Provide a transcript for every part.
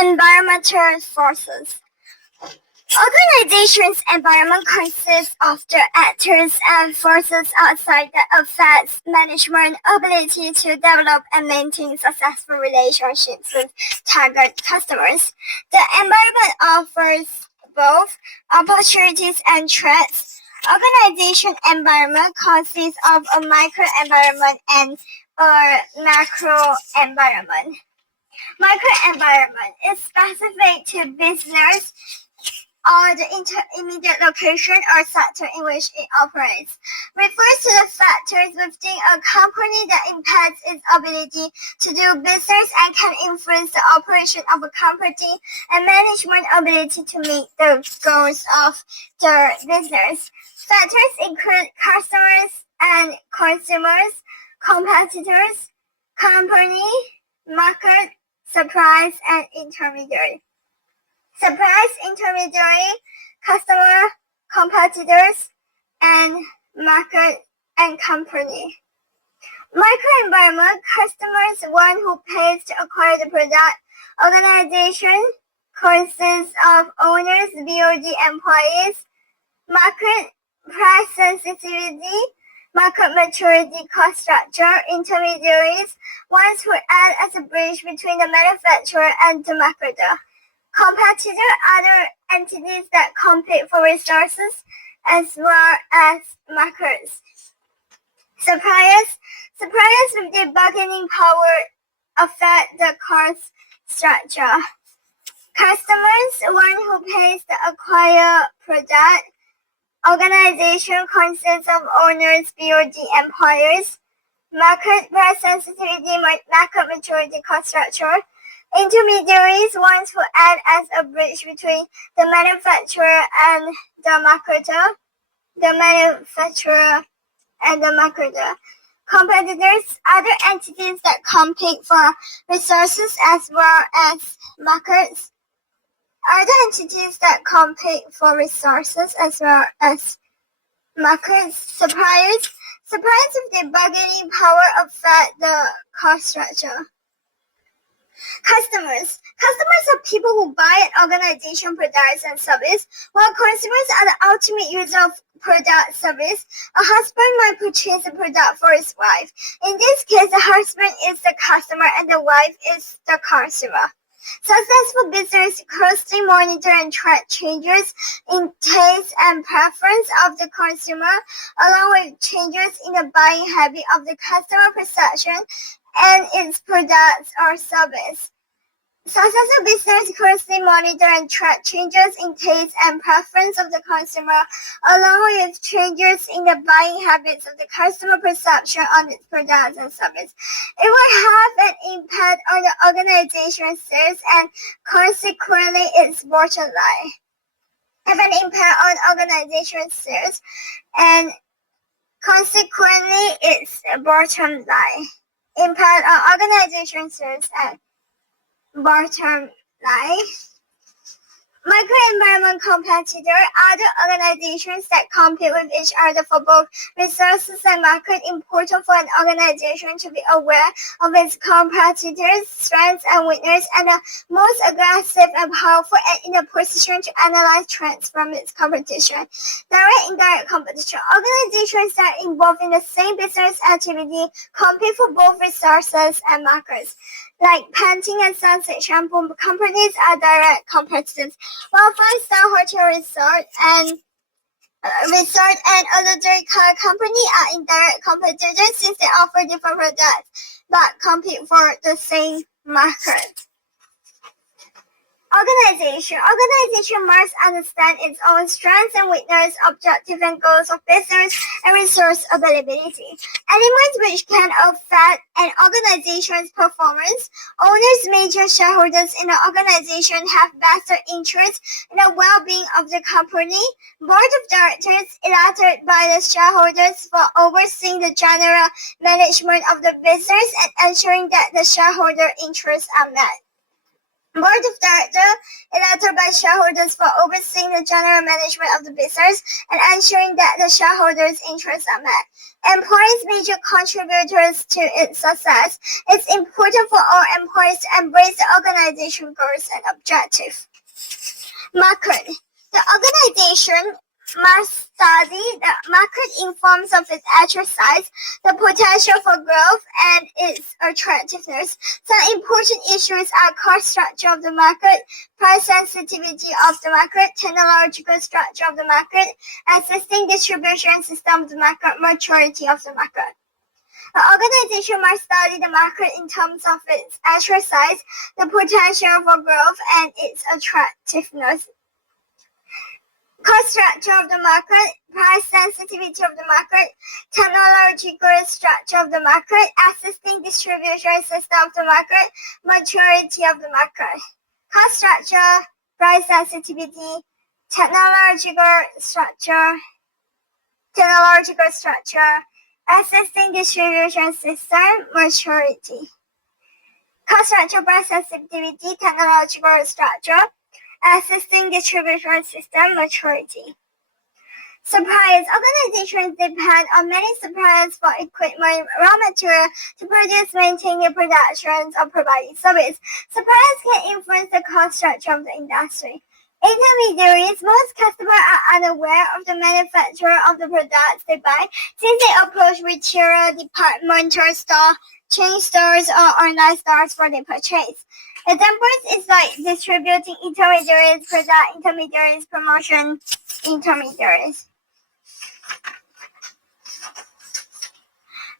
Environmental forces. Organization's environment consists of the actors and forces outside that affects management ability to develop and maintain successful relationships with target customers. The environment offers both opportunities and threats. Organization environment consists of a microenvironment and a macro environment. Microenvironment is specific to business or the intermediate location or sector in which it operates, refers to the factors within a company that impacts its ability to do business and can influence the operation of a company and management ability to meet the goals of the business. Factors include customers and consumers, competitors, company, market, supplies, and intermediary. Supplies, intermediary, customer, competitors, and market and company. Microenvironment, customers, one who pays to acquire the product. Organization consists of owners, BOD employees. Market, price sensitivity, market maturity, cost structure. Intermediaries, ones who act as a bridge between the manufacturer and the marketer. Competitor, other entities that compete for resources as well as markets. Suppliers with their bargaining power affect the cost structure. Customers, one who pays to acquire product. Organization consists of owners, BOD employers. Market, price sensitivity, market maturity, cost structure. Intermediaries, ones who act as a bridge between the manufacturer and the marketer. Competitors, other entities that compete for resources as well as markets. Other entities that compete for resources as well as markets. Suppliers with their bargaining power affect the cost structure. Customers are people who buy an organization products and service, while consumers are the ultimate user of product service. A husband might purchase a product for his wife. In this case, the husband is the customer and the wife is the consumer. Successful business closely monitor and track changes in taste and preference of the consumer, along with changes in the buying habit of the customer perception and its products or service. Successful business closely monitor and track changes in taste and preference of the consumer, along with changes in the buying habits of the customer perception on its products and service. It will have an impact on the organization's sales and consequently its bottom line. Have an impact on organization's sales and consequently its bottom line. Impact on organization sales and bottom line. Microenvironment competitor, other organizations that compete with each other for both resources and market. Important for an organization to be aware of its competitors' strengths and weaknesses, and the most aggressive and powerful, and in a position to analyze trends from its competition. Direct and indirect competition. Organizations that are involved in the same business activity compete for both resources and markets. Like Pantene and Sunset Shampoo companies are direct competitors, while five-star hotel resort and luxury car company are indirect competitors since they offer different products but compete for the same market. Organization must understand its own strengths and weaknesses, objectives and goals of business, and resource availability. Elements which can affect an organization's performance. Owners, major shareholders in the organization have vested interest in the well-being of the company. Board of directors elected by the shareholders for overseeing the general management of the business and ensuring that the shareholder interests are met. Board of Directors elected by shareholders for overseeing the general management of the business and ensuring that the shareholders' interests are met. Employees major contributors to its success. It's important for all employees to embrace the organization goals and objectives. Market. The organization must study the market in forms of its actual size, the potential for growth, and its attractiveness. Some important issues are cost structure of the market, price sensitivity of the market, technological structure of the market, existing distribution system of the market, maturity of the market. The organization must study the market in terms of its actual size, the potential for growth, and its attractiveness. Cost structure of the market, price sensitivity of the market, technological structure of the market, existing distribution system of the market, maturity of the market. Cost structure, price sensitivity, technological structure, existing distribution system, maturity. Cost structure, price sensitivity, technological structure, existing distribution system, maturity. Suppliers. Organizations depend on many suppliers for equipment, raw material to produce, maintain their productions, or providing service. Suppliers can influence the cost structure of the industry. Intermediaries. Most customers are unaware of the manufacturer of the products they buy since they approach retail, departmental store, chain stores, or online stores for their purchase. Examples is like distributing intermediaries, product intermediaries, promotion intermediaries.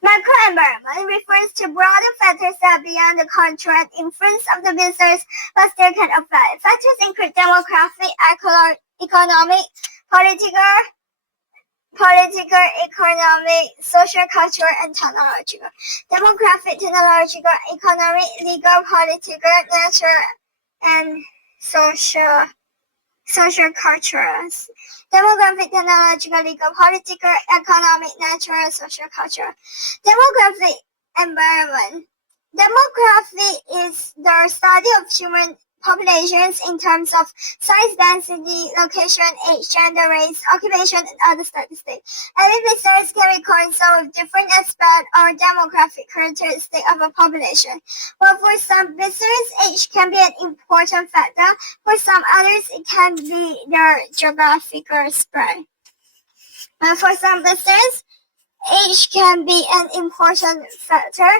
Microenvironment refers to broader factors that are beyond the control and influence of the business but still can affect. Factors include demographic, economic, political, economic, social, cultural, and technological. Demographic, technological, economic, legal, political, natural, and social, cultural. Demographic, technological, legal, political, economic, natural, social, cultural. Demographic environment. Demography is the study of human populations in terms of size, density, location, age, gender, race, occupation, and other statistics. Every business can reconcile with different aspects or demographic characteristics of a population. While for some business, age can be an important factor, for some others it can be their geographical spread. For some business, age can be an important factor.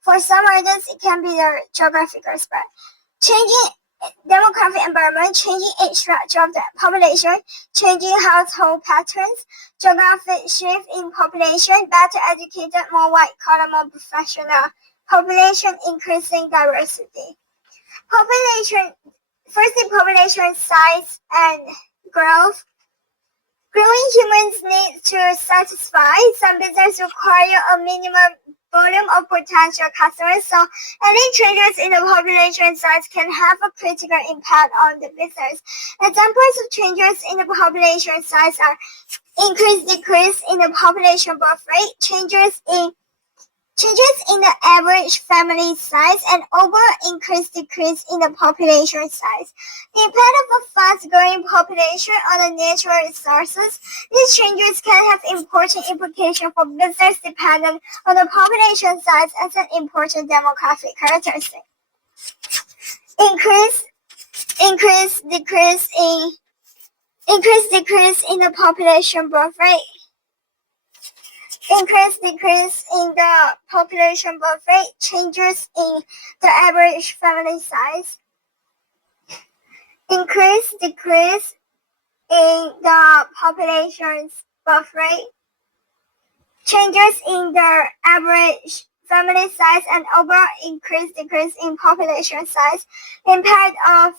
For some others, it can be their geographical spread. Changing demographic environment, changing age structure of the population, changing household patterns, geographic shift in population, better educated, more white collar, more professional, population increasing diversity. Population size and growth. Growing humans need to satisfy. Some businesses require a minimum volume of potential customers, so any changes in the population size can have a critical impact on the business. Examples of changes in the population size are increase, decrease in the population birth rate, changes in the average family size, and overall increase, decrease in the population size. The impact of a fast-growing population on the natural resources. These changes can have important implications for business dependent on the population size as an important demographic characteristic. Increase, decrease in the population birth rate. Increase, decrease in the population birth rate, changes in the average family size. Increase, decrease in the population's birth rate, changes in the average family size, and overall increase, decrease in population size. Impact of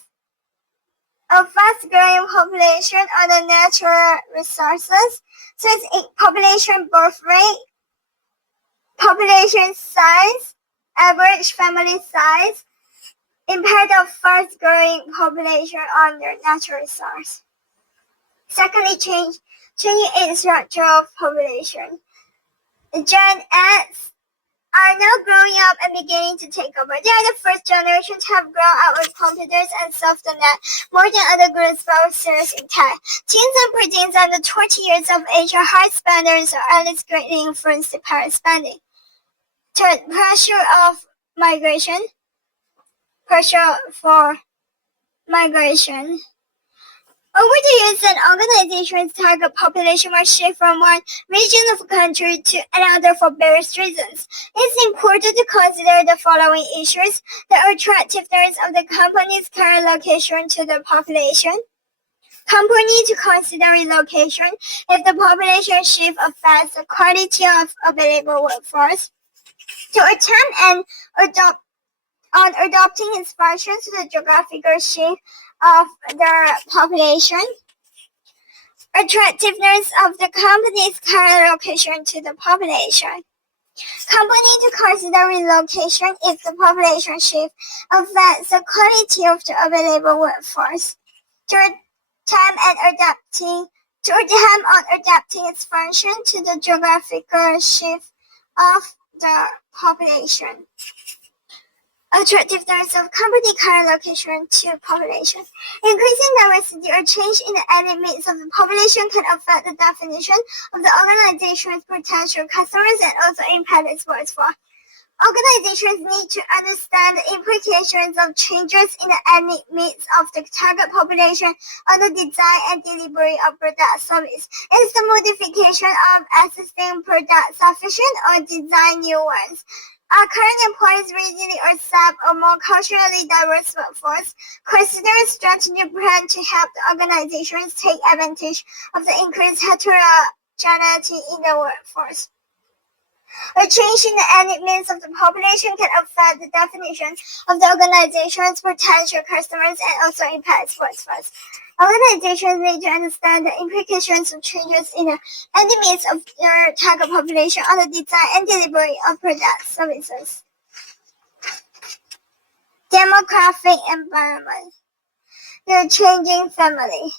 a fast-growing population on the natural resources. So it's population birth rate, population size, average family size, impact of fast-growing population on their natural resource. Secondly, changing age structure of population. Gen X are now growing up and beginning to take over. They are the first generation to have grown up with computers and soft.net more than other groups for serious in tech. Teens and preteens under 20 years of age are high spenders or at least greatly influence their parents' spending. Third, pressure for migration. Over the years, an organization's target population will shift from one region of the country to another for various reasons. It's important to consider the following issues: the attractiveness of the company's current location to the population. Company to consider relocation if the population shift affects the quality of available workforce. To attempt adopting its function to the geographical shift of the population. Attractiveness of the company's current location to the population. Company to consider relocation if the population shift affects the quality of the available workforce. To attempt on adapting its function to the geographical shift of the population. Attractiveness of company current location to population. Increasing diversity or change in the ethnic mix of the population can affect the definition of the organization's potential customers and also impact its workforce. Organizations need to understand the implications of changes in the ethnic mix of the target population on the design and delivery of product service. Is the modification of existing products sufficient or design new ones? Are current employees readily accept a more culturally diverse workforce? Consider a strategic plan to help the organizations take advantage of the increased heterogeneity in the workforce. A change in the ethnic mix of the population can affect the definition of the organization's potential customers and also impact its workforce. Organizations need to understand the implications of changes in the ethnic mix of their target population on the design and delivery of product services. Demographic environment. The changing family.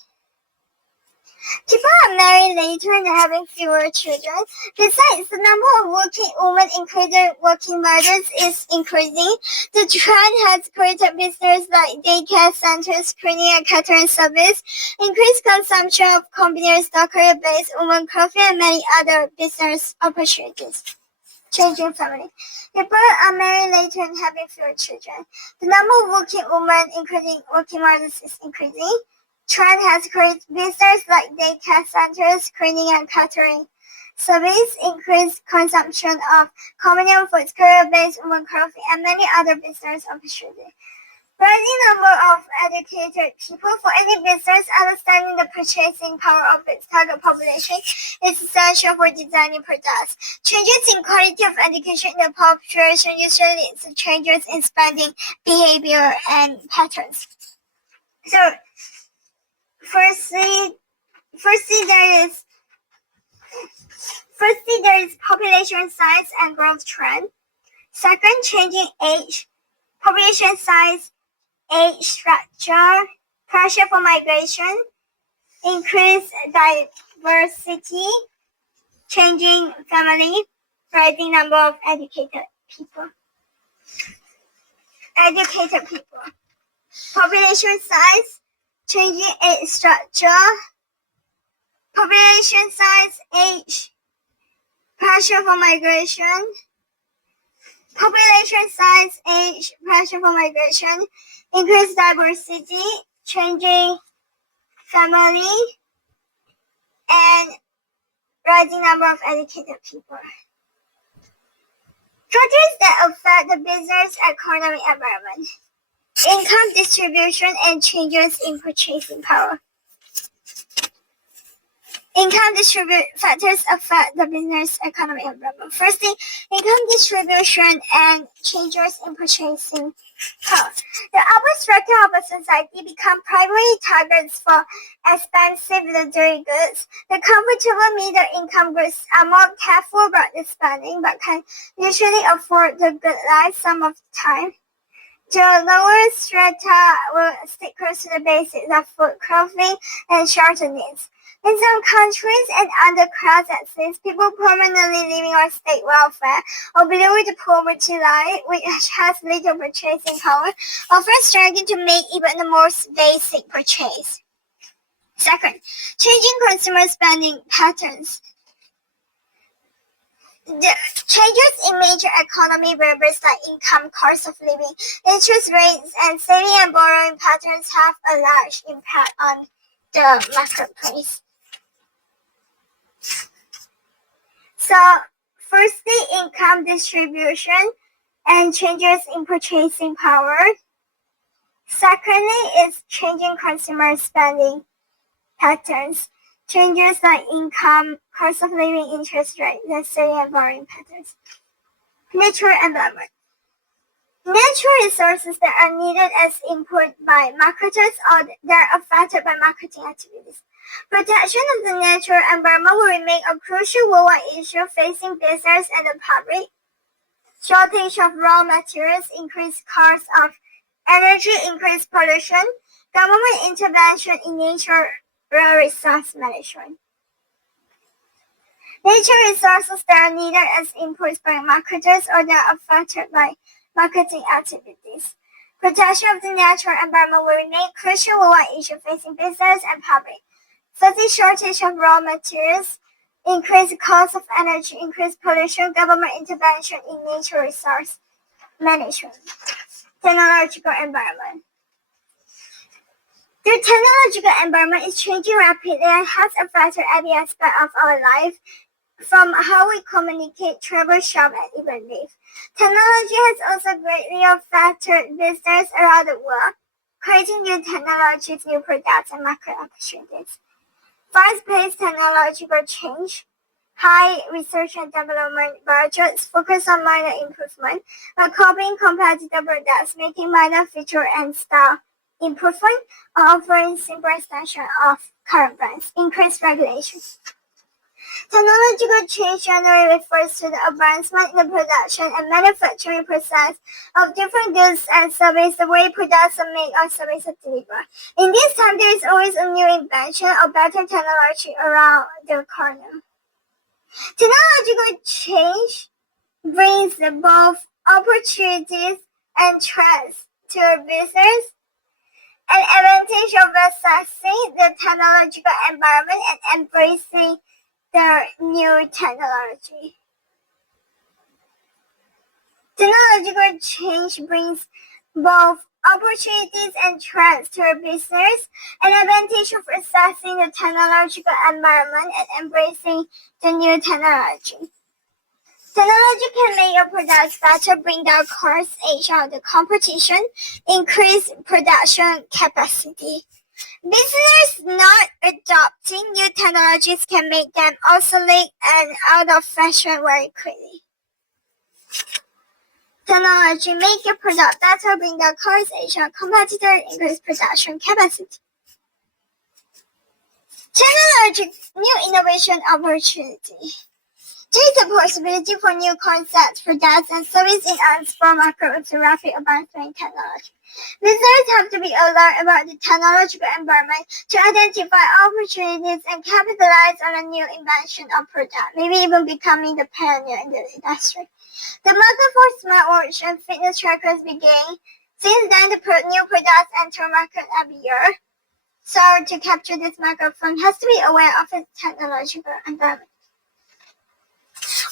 People are marrying later and having fewer children. Besides, the number of working women, including working mothers, is increasing. The trend has created businesses like daycare centers, cleaning and catering service, increased consumption of convenience store-based women coffee, and many other business opportunities. Changing family. People are marrying later and having fewer children. The number of working women, including working mothers, is increasing. Trend has created businesses like daycare centers, cleaning and catering service, increased consumption of convenient foods, career-based women coffee, and many other business opportunities. Rising number of educated people. For any business, understanding the purchasing power of its target population is essential for designing products. Changes in quality of education in the population usually leads to changes in spending behavior and patterns. So, Firstly, there is population size and growth trend. Second, changing age, population size, age structure, pressure for migration, increased diversity, changing family, rising number of educated people. Population size, changing age structure, population size, age, pressure for migration, population size, age, pressure for migration, increased diversity, changing family, and rising number of educated people. Factors that affect the business economy environment. Income distribution and changes in purchasing power. Income factors affect the business economy environment. Firstly, income distribution and changes in purchasing power. The upper structure of a society become primary targets for expensive luxury goods. The comfortable middle-income groups are more careful about their spending, but can usually afford the good life some of the time. The lower strata will stick close to the basics of food, clothing, and shelter needs. In some countries and under crises, people permanently living on state welfare or below the poverty line, which has little purchasing power, often struggling to make even the most basic purchase. Second, changing consumer spending patterns. The changes in major economy variables like income, cost of living, interest rates, and saving and borrowing patterns have a large impact on the marketplace. So, firstly, income distribution and changes in purchasing power. Secondly, is changing consumer spending patterns. Changes like income, cost of living, interest rate, and saving and borrowing patterns. Natural environment. Natural resources that are needed as input by marketers or that are affected by marketing activities. Protection of the natural environment will remain a crucial worldwide issue facing business and the public. Shortage of raw materials, increased costs of energy, increased pollution, government intervention in natural resource management. Natural resources that are needed as inputs by marketers or that are affected by marketing activities. Protection of the natural environment will remain a crucial worldwide issue facing business and public. Firstly, shortage of raw materials, increased cost of energy, increased pollution, government intervention in natural resource management. Technological environment. The technological environment is changing rapidly and has affected every aspect of our life, from how we communicate, travel, shop, and even live. Technology has also greatly affected business around the world, creating new technologies, new products, and market opportunities. Fast-paced technological change, high research and development budgets focus on minor improvement, but copying competitor products, making minor feature and style improvement, or offering simple extension of current brands. Increased regulation. Technological change generally refers to the advancement in the production and manufacturing process of different goods and services, the way products are made or services delivered. In this time, there is always a new invention or better technology around the corner. Technological change brings both opportunities and threats to a business. An advantage of assessing the technological environment and embracing the new technology. Technological change brings both opportunities and threats to a business. An advantage of assessing the technological environment and embracing the new technology. Technology can make your products better, bring down costs, edge out the competition, increase production capacity. Businesses not adopting new technologies can make them obsolete and out of fashion very quickly. Technology make your product better, bring down costs, edge out competitors, increase production capacity. Technology, new innovation opportunity. There is a possibility for new concepts, products, and services in unexplored market with rapid advancement in technology. Businesses have to be alert about the technological environment to identify opportunities and capitalize on a new invention or product, maybe even becoming the pioneer in the industry. The market for smartwatch and fitness trackers began. Since then, the new products enter market every year. So to capture this market, firm has to be aware of its technological environment.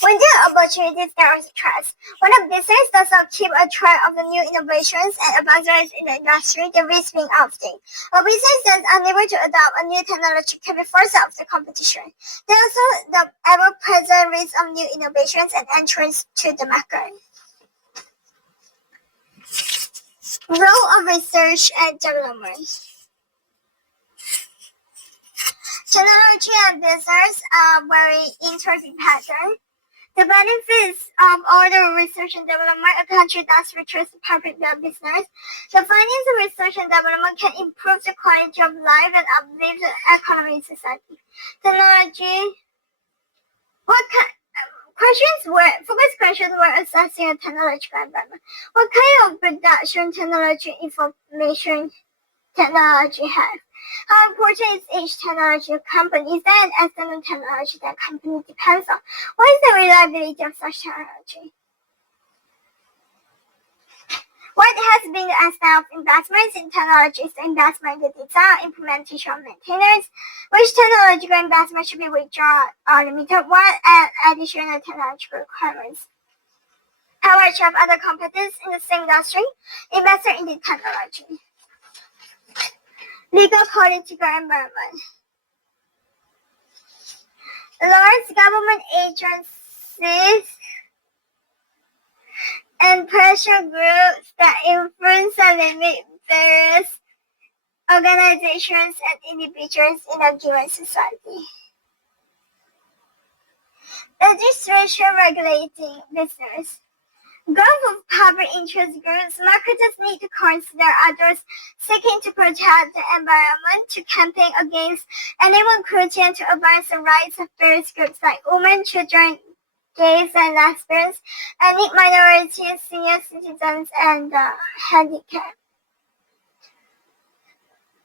When there are opportunities, there are threats. When a business does not keep a track of the new innovations and advancements in the industry, the risk being often. A business that is unable to adopt a new technology can be forced out of the competition. There is also the ever-present risk of new innovations and entrance to the market. Role of research and development. Technology and business are very interdependent. The benefits of all the research and development a country does reach the public business. The findings of research and development can improve the quality of life and uplift the economy and society. Technology. Focus questions were assessing a technological environment. What kind of production technology, information technology have? How important is each technology company? Is there an external technology that company depends on? What is the reliability of such technology? What has been the extent of investments in technology is the investment in the design, implementation, and maintenance. Which technological investment should be withdrawn or limited? What additional technological requirements? How much of other competitors in the same industry invested in the technology? Legal political environment. Large government agencies and pressure groups that influence and limit various organizations and individuals in a given society. Legislation regulating business. Growth of public interest groups, marketers need to consider others seeking to protect the environment, to campaign against animal cruelty, and to advance the rights of various groups like women, children, gays and lesbians, ethnic minorities, senior citizens, and the handicapped.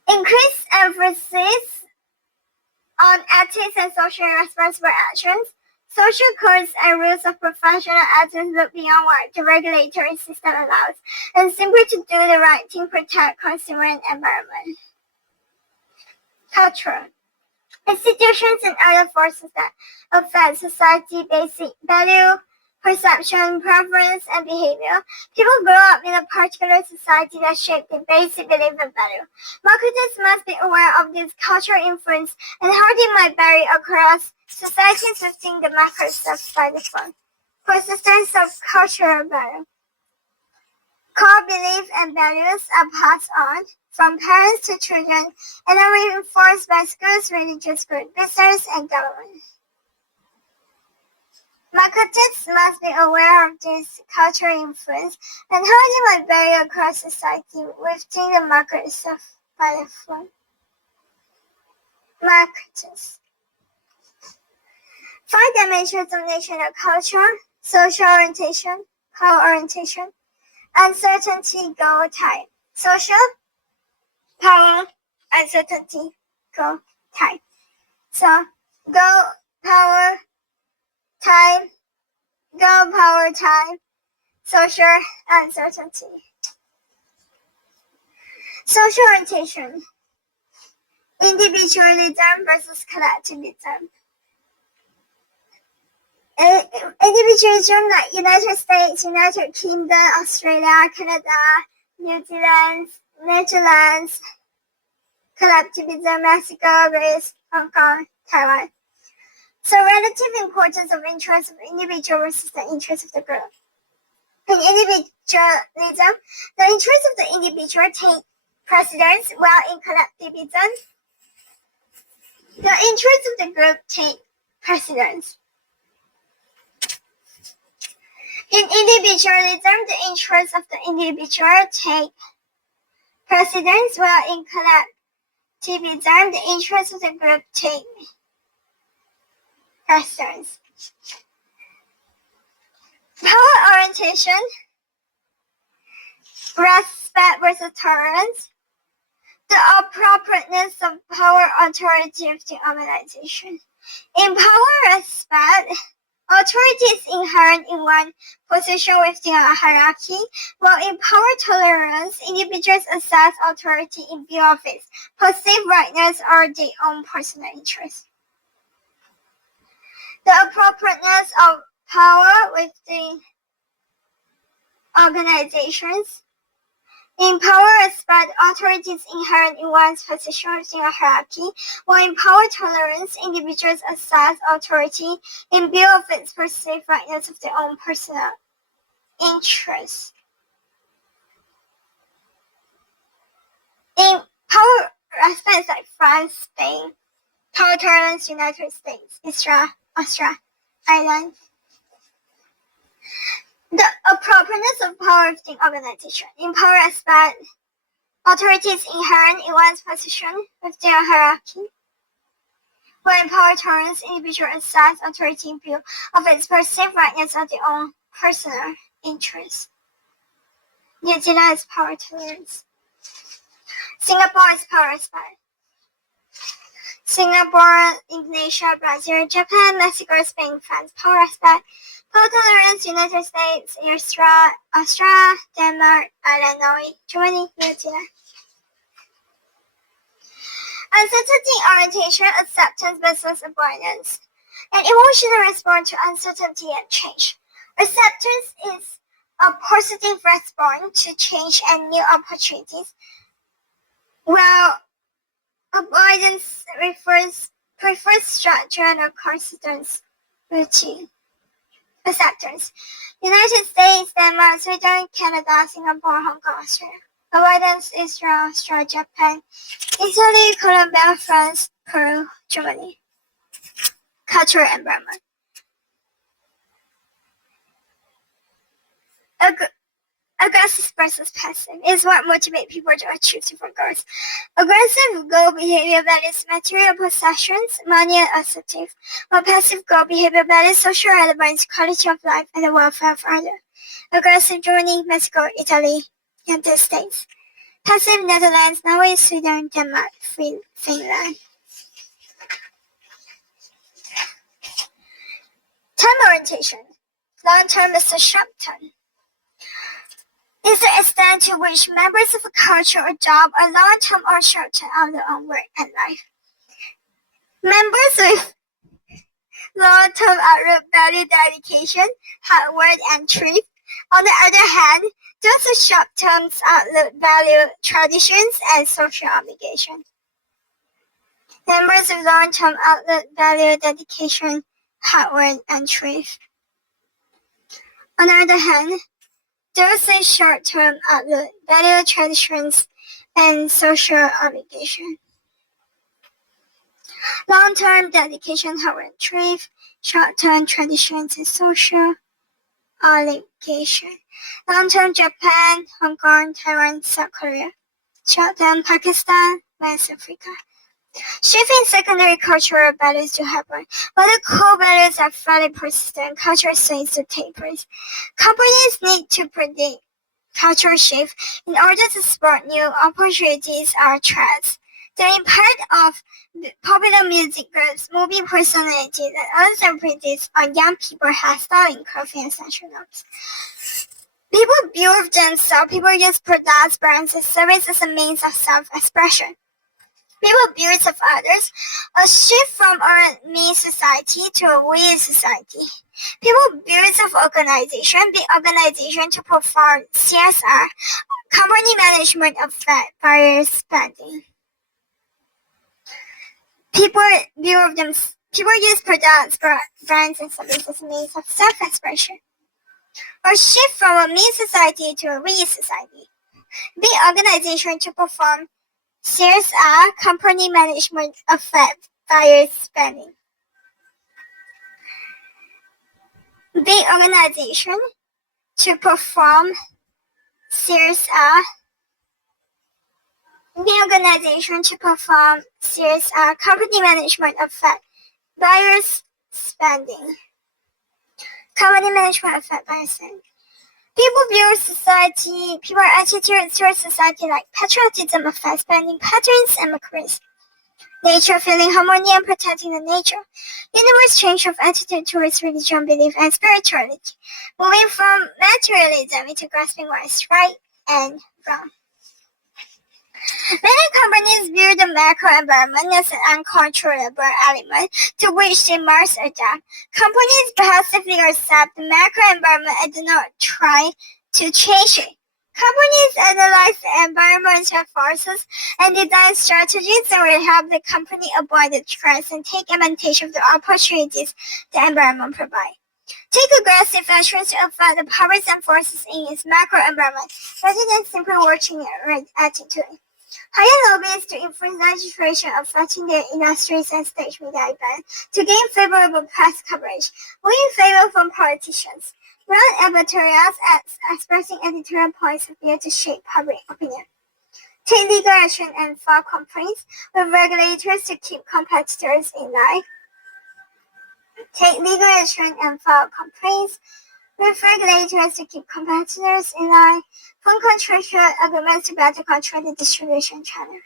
Increased emphasis on ethics and socially responsible actions. Social codes and rules of professional ethics look beyond what the regulatory system allows, and simply to do the right thing, protect consumer and environment. Cultural. Institutions and other forces that affect society, basic value, perception, preference, and behavior. People grow up in a particular society that shapes their basic belief and value. Marketers must be aware of this cultural influence and how they might vary across societies within the market set by the firm. Persistence of cultural value. Core beliefs and values are passed on from parents to children and are reinforced by schools, religious groups, business, and government. Marketers must be aware of this cultural influence and how they might vary across society within the market itself by the firm. Marketers. 5 dimensions of national culture: social orientation, power orientation, uncertainty, goal, type. Social, power, uncertainty, goal, type. So, goal, power, time, goal, power, time, social, uncertainty. Social orientation. Individualism versus collectivism. Individualism like United States, United Kingdom, Australia, Canada, New Zealand, Netherlands. Collectivism, Mexico, Greece, Hong Kong, Taiwan. So relative importance of interest of the individual versus the interest of the group. In individualism, the interests of the individual take precedence, while in collectivism, the interests of the group take precedence. In individualism, the interests of the individual take precedence, while in collectivism, the interests of the group take precedence. Power orientation, respect versus tolerance, the appropriateness of power authority of the organization. In power respect, authority is inherent in one position within a hierarchy, while in power tolerance, individuals assess authority in view of its perceived rightness or their own personal interest. The appropriateness of power within organizations. In power respect, authority is inherent in one's position within a hierarchy, while in power tolerance, individuals assess authority in view of its perceived rightness of their own personal interest. In power respect like France, Spain, power tolerance, United States, Israel, Australia, Ireland. The appropriateness of power within organization. In power respect, authority is inherent in one's position within a hierarchy, When power turns, individual assigns authority in view of its perceived rightness or their own personal interests. New Zealand's power tolerance. Singapore's power respect. Singapore, Indonesia, Brazil, Japan, Mexico, Spain, France, power respect. Power tolerance, United States, Australia, Denmark, Ireland, Norway, Germany, New Zealand. Uncertainty orientation, acceptance versus avoidance. An emotional response to uncertainty and change. Acceptance is a positive response to change and new opportunities, while avoidance prefers structure or consistent routine. Acceptance. United States, Denmark, Sweden, Canada, Singapore, Hong Kong, Australia. Avoidance, Israel, Australia, Japan, Italy, Colombia, France, Peru, Germany. Cultural environment. Aggressive versus passive is what motivates people to achieve different goals. Aggressive goal behavior values material possessions, money, and assertive, while passive goal behavior values social relevance, quality of life, and the welfare of others. Aggressive Germany, Mexico, Italy, United States. Passive Netherlands, Norway, Sweden, Denmark, Finland. Time orientation. Long-term versus short-term. Is the extent to which members of a culture or job are long-term or short-term of their own work and life. Members with long-term outlook value dedication, hard work, and truth. On the other hand, those with short-term outlook value traditions and social obligation. Members with long-term outlook value dedication, hard work, and truth. On the other hand, those with short-term outlook value traditions and social obligation. Long-term dedication, hard work, truth. Short-term traditions and social obligation. Long-term Japan, Hong Kong, Taiwan, South Korea. Short-term Pakistan, West Africa. Shifting secondary cultural values to happen, but the core values are fairly persistent. Cultural change to take place. Companies need to predict cultural shift in order to support new opportunities or threats. The impact of popular music groups, movie personalities, and other celebrities on young people has started increasing and social norms. People build themselves. People use products, brands, and services as a means of self-expression. People build of others. A shift from a me society to a we society. People build of organization. Big organization to perform CSR. Company management affect various spending. People use products, brands, and services as a means of self-expression. Or shift from a me society to a we society. Big organization to perform CSR. Company management affect various spending. Big organization to perform CSR. Big organization to perform CSR. Company management affect various spending. Company management affect various spending. People view society, people attitude towards society like patriotism affects spending patterns and mechanisms. Nature, feeling harmony and protecting the nature. Universe change of attitude towards religion, belief, and spirituality. Moving from materialism into grasping what is right and wrong. Many companies view the macro environment as an uncontrollable element to which they must adapt. Companies passively accept the macro environment and do not try to change it. Companies analyze the environmental forces and design strategies that will help the company avoid the threats and take advantage of the opportunities the environment provides. Take aggressive actions to affect the powers and forces in its macro environment rather than simply watching it attitude. Hire lobbyists to influence legislation affecting their industries and stage media events to gain favorable press coverage. Win favor from politicians. Run editorials expressing editorial points of view to shape public opinion. Take legal action and file complaints with regulators to keep competitors in line. Take legal action and file complaints with regulators to keep competitors in line. Form contractual agreements to better control the distribution channel.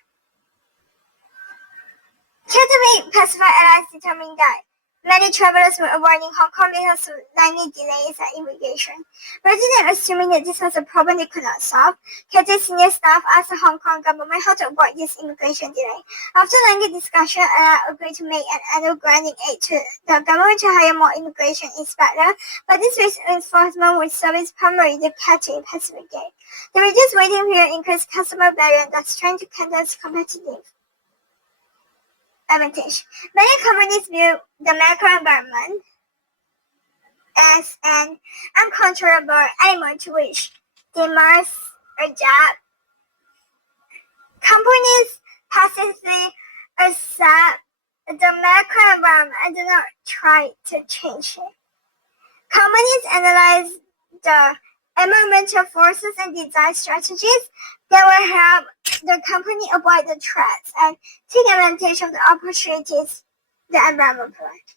Cultivate Pacific Airlines determined that many travelers were avoiding Hong Kong because of lengthy delays at immigration. Rather than assuming that this was a problem they could not solve, Cathay senior staff asked the Hong Kong government how to avoid this immigration delay. After lengthy discussion, AIA agreed to make an annual granting aid to the government to hire more immigration inspectors, but this enforcement would service primarily the Cathay Pacific Gate. The reduced waiting period increased customer value and thus trying to Cathay's competitive advantage. Many companies view the macro environment as an uncontrollable element to which they must adapt. Companies passively accept the macro environment and do not try to change it. Companies analyze the environmental forces and design strategies that will help the company avoid the threats and take advantage of the opportunities the environment provides.